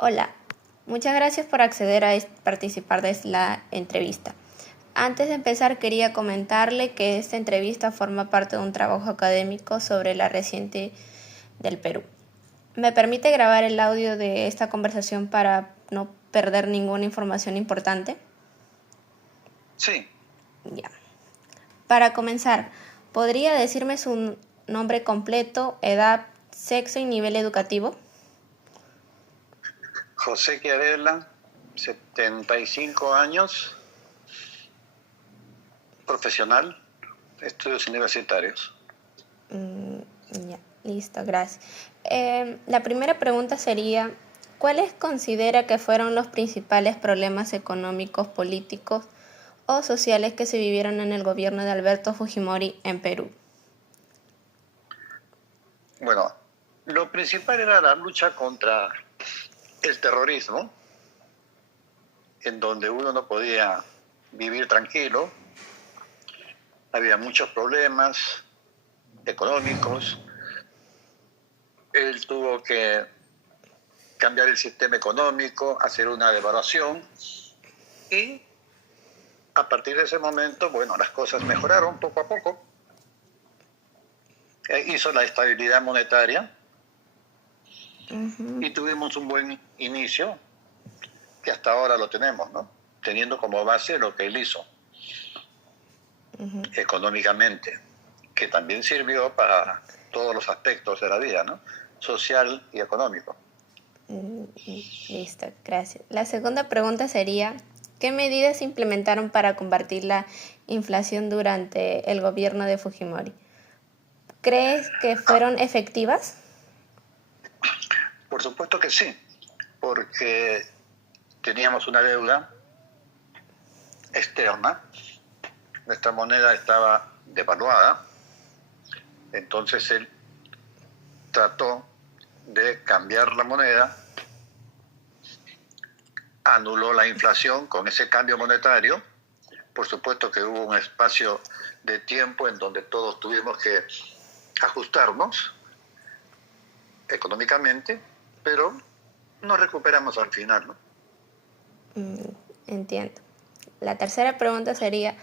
Hola, muchas gracias por acceder a participar de la entrevista. Antes de empezar quería comentarle que esta entrevista forma parte de un trabajo académico sobre la reciente del Perú. ¿Me permite grabar el audio de esta conversación para no perder ninguna información importante? Sí, Ya. Para comenzar, ¿podría decirme su nombre completo, edad, sexo y nivel educativo? José Chiarella, 75 años, profesional, estudios universitarios. Ya, listo, gracias. La primera pregunta sería, ¿cuáles considera que fueron los principales problemas económicos, políticos o sociales que se vivieron en el gobierno de Alberto Fujimori en Perú? Bueno, lo principal era la lucha contra el terrorismo, en donde uno no podía vivir tranquilo, había muchos problemas económicos, él tuvo que cambiar el sistema económico, hacer una devaluación y a partir de ese momento, bueno, las cosas mejoraron poco a poco. Hizo la estabilidad monetaria y tuvimos un buen inicio que hasta ahora lo tenemos, ¿no? Teniendo como base lo que él hizo económicamente, que también sirvió para todos los aspectos de la vida, ¿no? Social y económico. Listo, gracias. La segunda pregunta sería, ¿qué medidas se implementaron para combatir la inflación durante el gobierno de Fujimori? ¿Crees que fueron efectivas? Por supuesto que sí, porque teníamos una deuda externa, nuestra moneda estaba devaluada, entonces él trató de cambiar la moneda, anuló la inflación con ese cambio monetario. Por supuesto que hubo un espacio de tiempo en donde todos tuvimos que ajustarnos económicamente, pero nos recuperamos al final, ¿no? Entiendo. La tercera pregunta sería,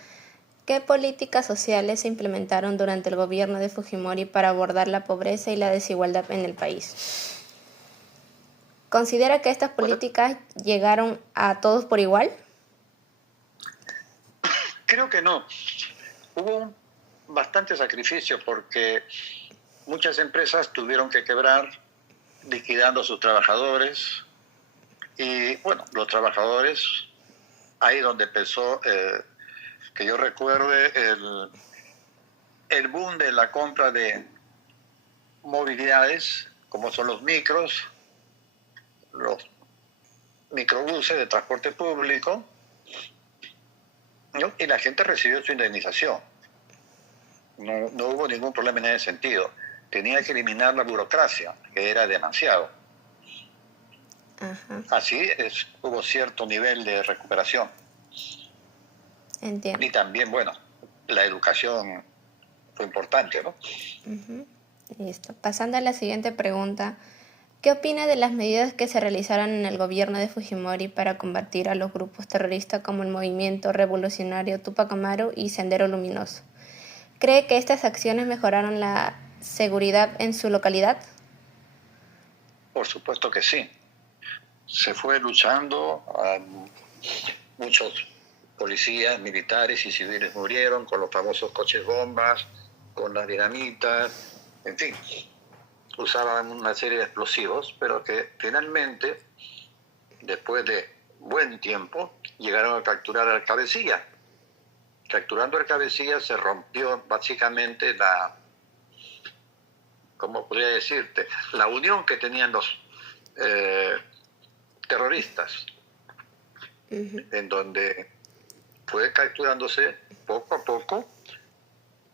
¿qué políticas sociales se implementaron durante el gobierno de Fujimori para abordar la pobreza y la desigualdad en el país? ¿Considera que estas Bueno, políticas llegaron a todos por igual? creo que no. Hubo bastante sacrificio porque muchas empresas tuvieron que quebrar liquidando a sus trabajadores y bueno, los trabajadores, ahí donde empezó, que yo recuerde, el boom de la compra de movilidades, como son los microbuses de transporte público, ¿no? Y la gente recibió su indemnización. No hubo ningún problema en ese sentido. Tenía que eliminar la burocracia, que era demasiado. Ajá, Así hubo cierto nivel de recuperación. entiendo. Y también, bueno, la educación fue importante, ¿no? Listo. Pasando a la siguiente pregunta, ¿qué opina de las medidas que se realizaron en el gobierno de Fujimori para combatir a los grupos terroristas como el Movimiento Revolucionario Tupac Amaru y Sendero Luminoso? ¿Cree que estas acciones mejoraron la seguridad en su localidad? Por supuesto que sí. Se fue luchando, muchos policías, militares y civiles murieron con los famosos coches bombas, con las dinamitas, en fin, usaban una serie de explosivos, pero que finalmente, después de buen tiempo, llegaron a capturar al cabecilla. Capturando al cabecilla se rompió básicamente ¿cómo podría decirte? La unión que tenían los terroristas, en donde fue capturándose poco a poco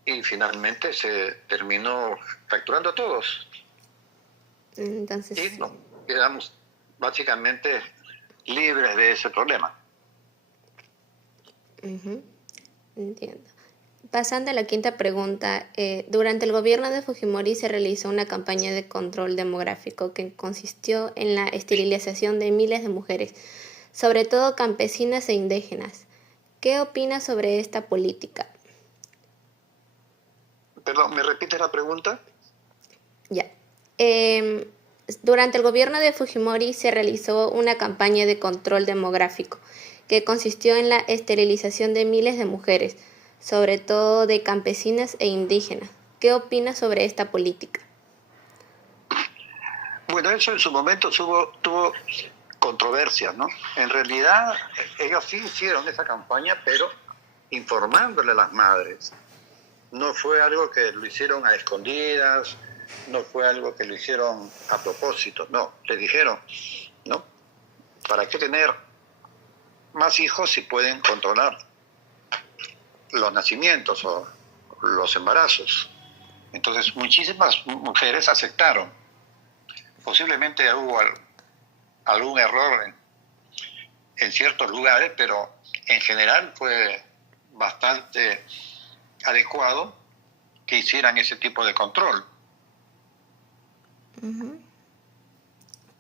y finalmente se terminó capturando a todos. Entonces, Y sí. no, quedamos básicamente libres de ese problema. Entiendo. Pasando a la quinta pregunta, durante el gobierno de Fujimori se realizó una campaña de control demográfico que consistió en la esterilización de miles de mujeres, sobre todo campesinas e indígenas. ¿Qué opinas sobre esta política? Perdón, ¿me repites la pregunta? Ya. Em, Durante el gobierno de Fujimori se realizó una campaña de control demográfico que consistió en la esterilización de miles de mujeres, sobre todo de campesinas e indígenas. ¿Qué opinas sobre esta política? Bueno, eso en su momento tuvo controversias, ¿no? En realidad, ellos sí hicieron esa campaña, pero informándole a las madres. No fue algo que lo hicieron a escondidas, no fue algo que lo hicieron a propósito, no. Les dijeron, ¿no? ¿Para qué tener más hijos si pueden controlar los nacimientos o los embarazos? Entonces, muchísimas mujeres aceptaron. Posiblemente hubo algún error en ciertos lugares, pero en general fue bastante adecuado que hicieran ese tipo de control.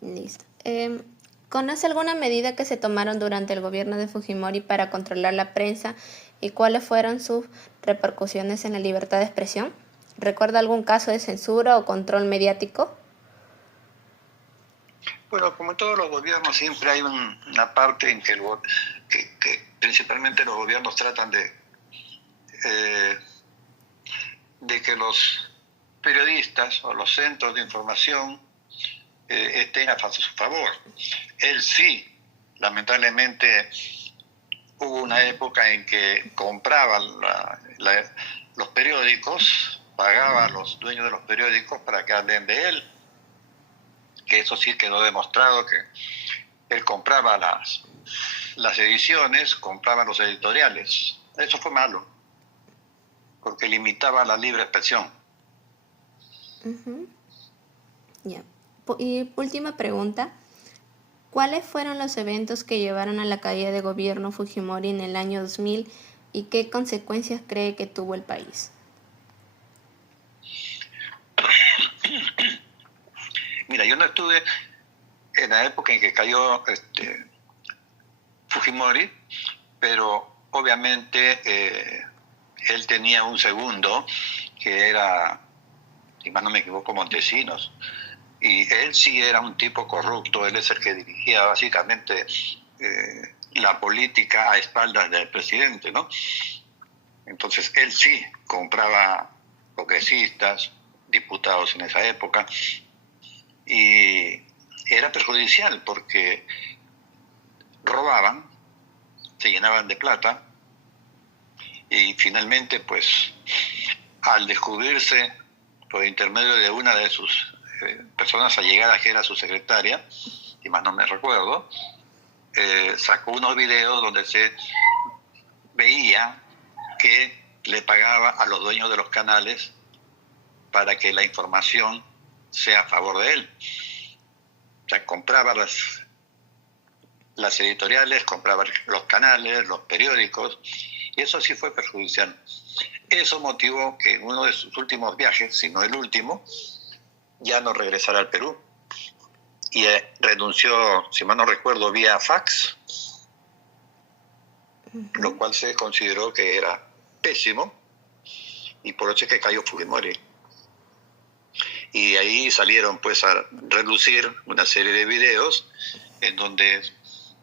Listo. ¿Conoce alguna medida que se tomaron durante el gobierno de Fujimori para controlar la prensa y cuáles fueron sus repercusiones en la libertad de expresión? ¿Recuerda algún caso de censura o control mediático? Bueno, como en todos los gobiernos siempre hay una parte en que principalmente los gobiernos tratan de que los periodistas o los centros de información estén a su favor. Él sí, lamentablemente, hubo una época en que compraba los periódicos, pagaba a los dueños de los periódicos para que hablen de él, que eso sí quedó demostrado que él compraba las ediciones, compraba los editoriales. Eso fue malo, porque limitaba la libre expresión. Ya. Y última pregunta. ¿Cuáles fueron los eventos que llevaron a la caída de gobierno Fujimori en el año 2000 y qué consecuencias cree que tuvo el país? Mira, yo no estuve en la época en que cayó Fujimori, pero obviamente él tenía un segundo que era, si más no me equivoco, Montesinos. Y él sí era un tipo corrupto, él es el que dirigía básicamente la política a espaldas del presidente, ¿no? Entonces él sí compraba congresistas, diputados en esa época, y era perjudicial porque robaban, se llenaban de plata, y finalmente, pues, al descubrirse por intermedio de una de sus personas allegadas, que era su secretaria, si más no me recuerdo, sacó unos videos donde se veía que le pagaba a los dueños de los canales para que la información sea a favor de él. O sea, compraba las editoriales, compraba los canales, los periódicos, y eso sí fue perjudicial. Eso motivó que en uno de sus últimos viajes, si no el último, ya no regresara al Perú. Y renunció, si mal no recuerdo, vía fax, lo cual se consideró que era pésimo, y por eso es que cayó Fujimori. Y ahí salieron pues a relucir una serie de videos en donde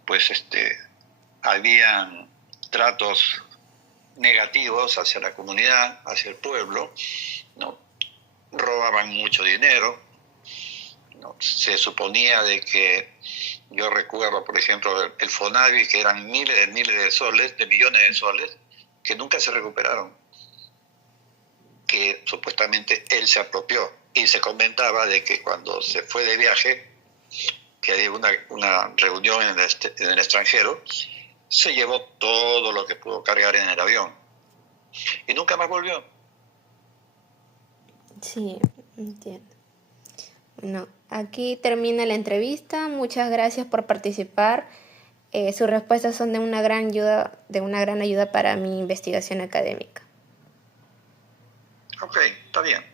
pues habían tratos negativos hacia la comunidad, hacia el pueblo, ¿no? Robaban mucho dinero, ¿no? Se suponía de que, yo recuerdo por ejemplo el Fonavi, que eran miles de soles, de millones de soles, que nunca se recuperaron, que supuestamente él se apropió. Y se comentaba de que cuando se fue de viaje, que había una reunión en el extranjero, se llevó todo lo que pudo cargar en el avión. Y nunca más volvió. Sí, entiendo. Bueno, aquí termina la entrevista. Muchas gracias por participar. Sus respuestas son de una gran ayuda para mi investigación académica. Ok, está bien.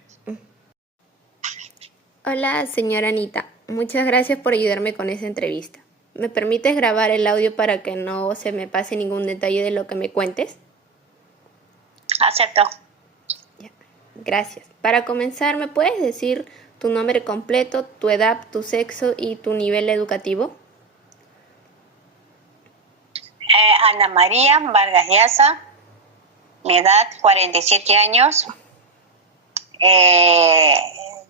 Hola, señora Anita. Muchas gracias por ayudarme con esa entrevista. ¿Me permites grabar el audio para que no se me pase ningún detalle de lo que me cuentes? Acepto. Ya, gracias. Para comenzar, ¿me puedes decir tu nombre completo, tu edad, tu sexo y tu nivel educativo? Ana María Vargas Llaza, mi edad 47 años,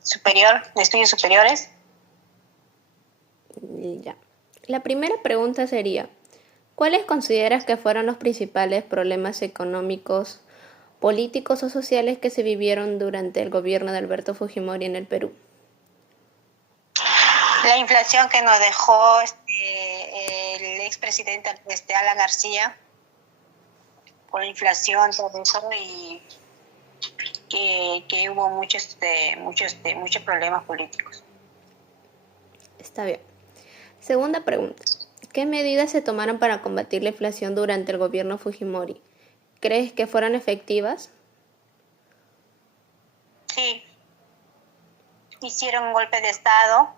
superior, de estudios superiores. Ya. La primera pregunta sería, ¿cuáles consideras que fueron los principales problemas económicos, políticos o sociales que se vivieron durante el gobierno de Alberto Fujimori en el Perú? La inflación que nos dejó el expresidente Alan García, por la inflación, todo eso, y que hubo muchos problemas políticos. Está bien. Segunda pregunta. ¿Qué medidas se tomaron para combatir la inflación durante el gobierno Fujimori? ¿Crees que fueron efectivas? Sí, hicieron un golpe de Estado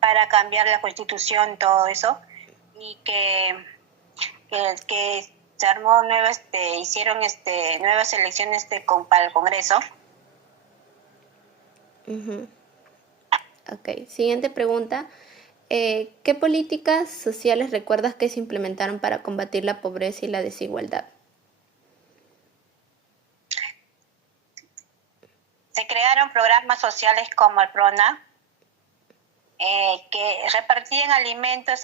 para cambiar la Constitución, todo eso, y que se armó hicieron nuevas elecciones para el Congreso. Ok, siguiente pregunta. ¿Qué políticas sociales recuerdas que se implementaron para combatir la pobreza y la desigualdad? Se crearon programas sociales como el PRONA, que repartían alimentos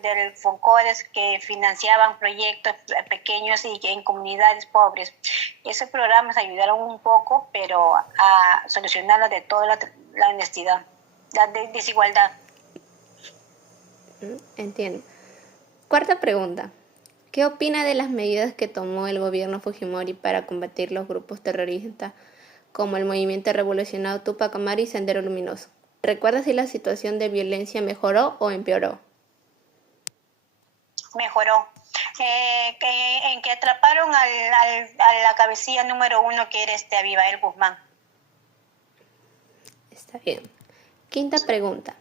del FONCODES, que financiaban proyectos pequeños y en comunidades pobres. Esos programas ayudaron un poco, pero a solucionar de toda la honestidad, la desigualdad. Entiendo. Cuarta pregunta. ¿Qué opina de las medidas que tomó el gobierno Fujimori para combatir los grupos terroristas como el Movimiento Revolucionario Tupac Amaru y Sendero Luminoso? ¿Recuerdas si la situación de violencia mejoró o empeoró? Mejoró. En que atraparon a la cabecilla número 1, que era Abimael Guzmán. Está bien. Quinta pregunta.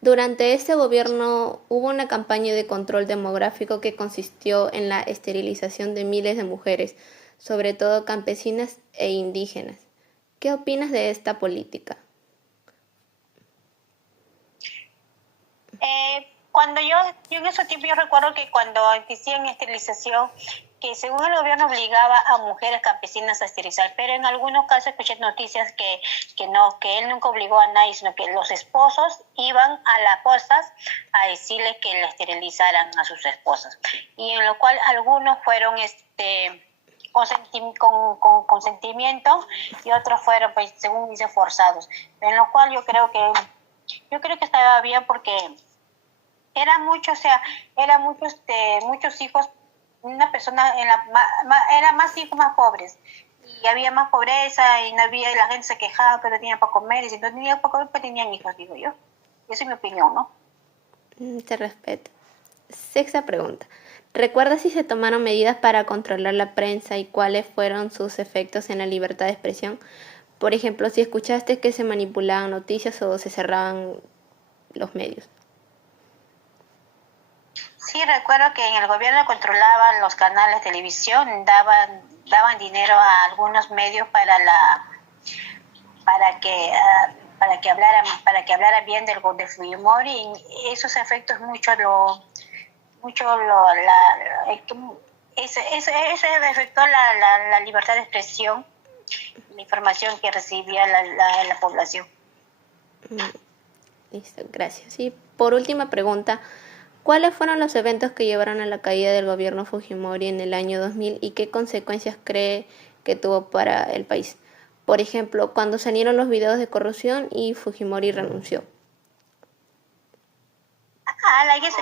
Durante este gobierno hubo una campaña de control demográfico que consistió en la esterilización de miles de mujeres, sobre todo campesinas e indígenas. ¿Qué opinas de esta política? Cuando yo en ese tiempo, yo recuerdo que cuando hacían esterilización, que según el gobierno obligaba a mujeres campesinas a esterilizar, pero en algunos casos escuché noticias que no, que él nunca obligó a nadie, sino que los esposos iban a las costas a decirles que le esterilizaran a sus esposas, y en lo cual algunos fueron con consentimiento y otros fueron, pues, según dice, forzados, en lo cual yo creo que estaba bien, porque era mucho, muchos hijos, una persona era más hijos más pobres, y había más pobreza, y no había, y la gente se quejaba que no tenía para comer, y si no tenía para comer, pues tenían hijos, digo yo. Esa es mi opinión, ¿no? Te respeto. Sexta pregunta. ¿Recuerdas si se tomaron medidas para controlar la prensa y cuáles fueron sus efectos en la libertad de expresión? Por ejemplo, si escuchaste que se manipulaban noticias o se cerraban los medios. Sí, recuerdo que en el gobierno controlaban los canales de televisión, daban dinero a algunos medios para que hablaran bien del Fujimori, y esos efectos eso afectó la libertad de expresión, la información que recibía la población. Listo, gracias. Y por última pregunta, ¿cuáles fueron los eventos que llevaron a la caída del gobierno Fujimori en el año 2000 y qué consecuencias cree que tuvo para el país? Por ejemplo, cuando salieron los videos de corrupción y Fujimori renunció.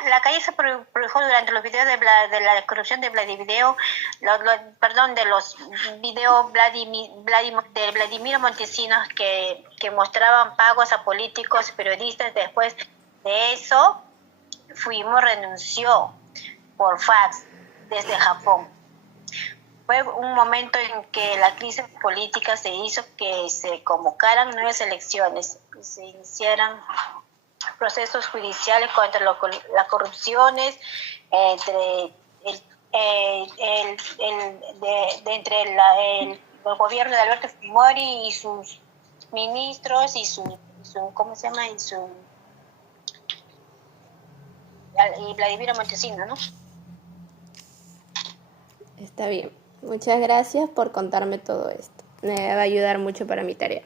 La calle se produjo durante los videos de la corrupción de Vladivideo, de los videos de Vladimiro Montesinos, que mostraban pagos a políticos, periodistas. Después de eso, Fujimori renunció por fax desde Japón. fue un momento en que la crisis política se hizo que se convocaran nuevas elecciones, se iniciaran procesos judiciales contra las corrupciones entre el gobierno de Alberto Fujimori y sus ministros y su ¿cómo se llama? Y Vladimiro Montesinos, ¿no? Está bien. Muchas gracias por contarme todo esto. Me va a ayudar mucho para mi tarea.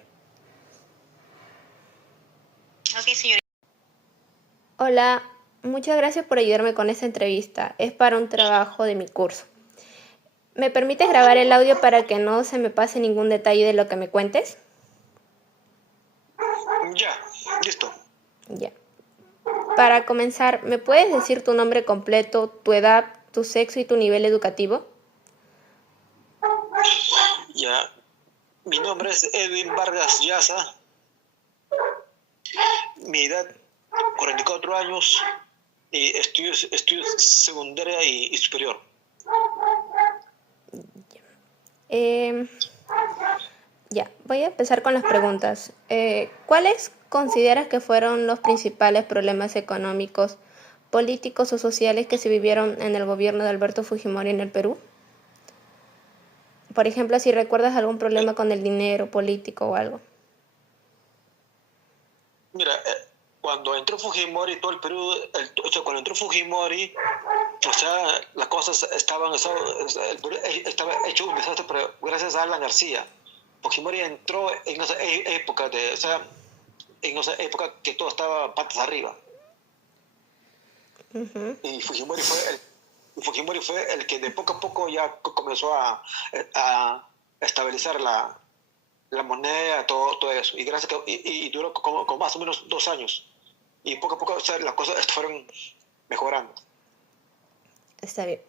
Ok, señor. Hola, muchas gracias por ayudarme con esta entrevista. Es para un trabajo de mi curso. ¿Me permites grabar el audio para que no se me pase ningún detalle de lo que me cuentes? Ya, listo. Ya. Para comenzar, ¿me puedes decir tu nombre completo, tu edad, tu sexo y tu nivel educativo? Ya. Mi nombre es Edwin Vargas Llaza. Mi edad, 44 años. Y estudios secundaria y superior. Ya, voy a empezar con las preguntas. ¿Cuáles consideras que fueron los principales problemas económicos, políticos o sociales que se vivieron en el gobierno de Alberto Fujimori en el Perú? Por ejemplo, si recuerdas algún problema con el dinero político o algo. Mira, cuando entró Fujimori, todo el Perú, cuando entró Fujimori, o sea, las cosas el Perú estaba hecho un desastre, pero gracias a Alan García. Fujimori entró en esa época en esa época que todo estaba patas arriba. Uh-huh. Y Fujimori fue el que de poco a poco ya comenzó a estabilizar la moneda, todo eso. Y gracias y duró como más o menos 2 años. Y poco a poco, o sea, las cosas fueron mejorando. Está bien.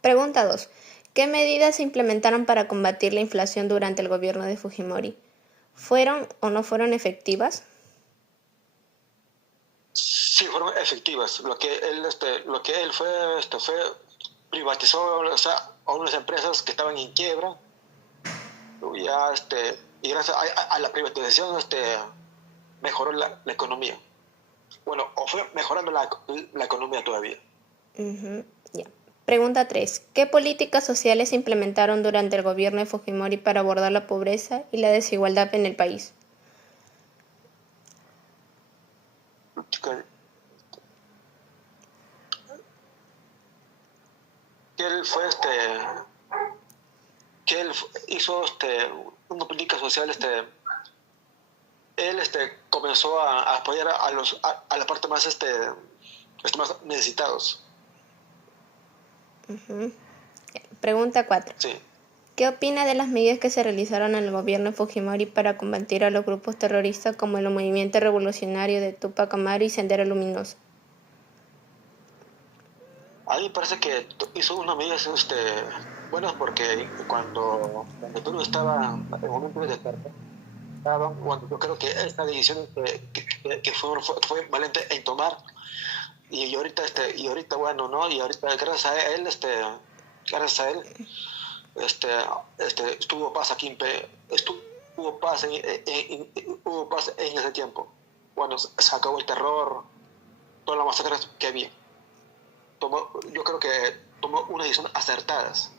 Pregunta 2. ¿Qué medidas se implementaron para combatir la inflación durante el gobierno de Fujimori? ¿Fueron o no fueron efectivas? Sí, fueron efectivas. Lo que él fue privatizó, o sea, a unas empresas que estaban en quiebra. Ya, y gracias a la privatización mejoró la economía. Bueno, o fue mejorando la economía todavía. Uh-huh. Ya. Pregunta 3. ¿Qué políticas sociales se implementaron durante el gobierno de Fujimori para abordar la pobreza y la desigualdad en el país? Que él hizo una política social, él comenzó a apoyar a la parte más más necesitados. Uh-huh. Pregunta 4. Sí. ¿Qué opina de las medidas que se realizaron en el gobierno de Fujimori para combatir a los grupos terroristas como el Movimiento Revolucionario de Tupac Amaru y Sendero Luminoso? A mí me parece que hizo unas medidas buenas porque cuando Perú estaba en momentos de despertar, bueno, yo creo que esta decisión que fue valiente en tomar y ahorita bueno, ¿no? Y ahorita gracias a él estuvo paz aquí hubo paz en ese tiempo. Bueno, se acabó el terror, todas las masacres que había. Yo creo que tomó una decisión acertadas.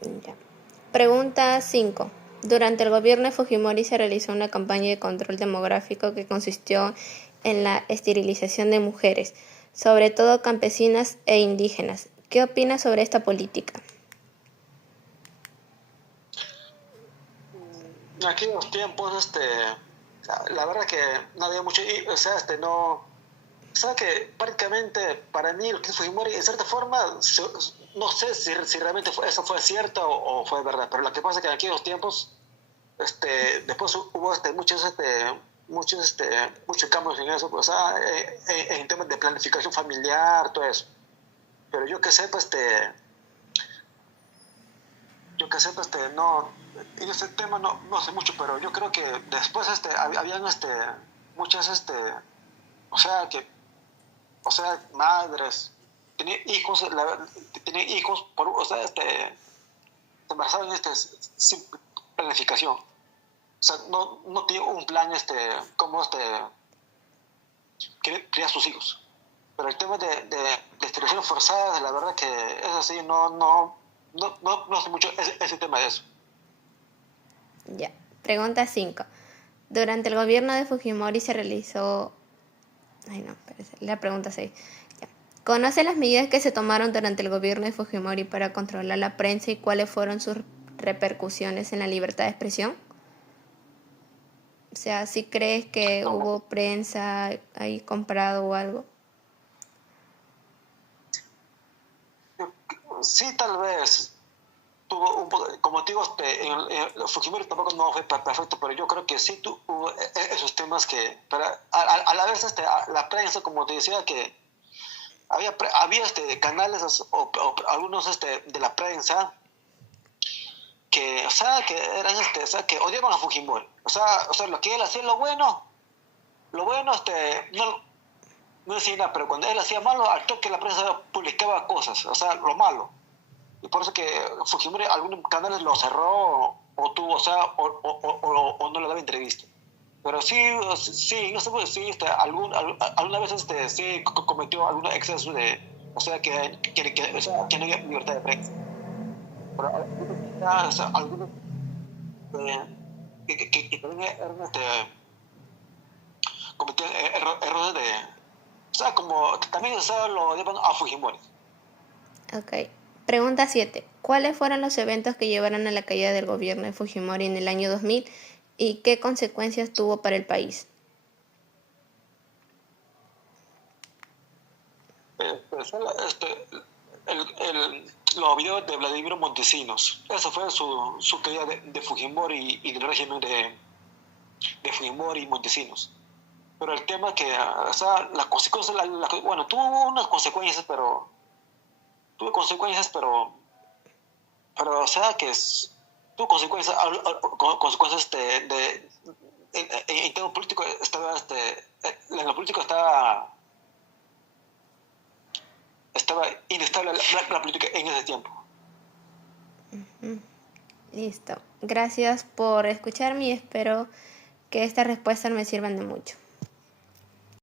Ya. Pregunta 5. Durante el gobierno de Fujimori se realizó una campaña de control demográfico que consistió en la esterilización de mujeres, sobre todo campesinas e indígenas. ¿Qué opinas sobre esta política? En aquellos tiempos, la verdad que no había mucho, o sea, no, o sea que prácticamente para mí lo que Fujimori, en cierta forma, no sé si realmente eso fue cierto o fue verdad, pero lo que pasa es que en aquellos tiempos, después hubo muchos cambios en eso, pues, o sea, en temas de planificación familiar, todo eso. Pero yo que sepa, no, en este tema no sé mucho, pero yo creo que después habían muchas o sea madres tenían hijos por, o sea se basaban sin planificación. O sea, no tiene un plan cómo criar sus hijos. Pero el tema de esterilización forzada, la verdad que es así, no sé mucho ese tema de eso. Ya. Pregunta 5. Durante el gobierno de Fujimori se realizó... Ay, no, espérese. La pregunta 6. Ya. ¿Conoce las medidas que se tomaron durante el gobierno de Fujimori para controlar la prensa y cuáles fueron sus repercusiones en la libertad de expresión? O sea, ¿si crees que No, hubo prensa ahí comprado o algo? sí, tal vez tuvo un poco, como te digo, Fujimori tampoco no fue perfecto, pero yo creo que sí tuvo esos temas que, a la vez la prensa, como te decía, que había canales o algunos de la prensa que, o sea, que eran o sea, que odiaban a Fujimori. O sea, lo que él hacía, lo bueno, no decía nada, pero cuando él hacía malo, al toque la prensa publicaba cosas, o sea, lo malo. Y por eso que Fujimori algunos canales lo cerró o tuvo, o sea, o no le daba entrevista. Pero sí, no sé, pues, sí, alguna vez sí cometió algún exceso de, o sea, o sea, que no había libertad de prensa. Pero o sea, algunos que también eran, cometían errores o sea, como también, o sea, lo llevan a Fujimori. Ok. Pregunta 7. ¿Cuáles fueron los eventos que llevaron a la caída del gobierno de Fujimori en el año 2000 y qué consecuencias tuvo para el país? Pues, los videos de Vladimiro Montesinos. Eso fue su caída de Fujimori y del régimen de Fujimori y Montesinos. Pero el tema que, o sea, las consecuencias, bueno, tuvo unas consecuencias, pero o sea, tuvo consecuencias, consecuencias en tema político, en lo político estaba inestable la política en ese tiempo. Listo. Gracias por escucharme y espero que estas respuestas me sirvan de mucho.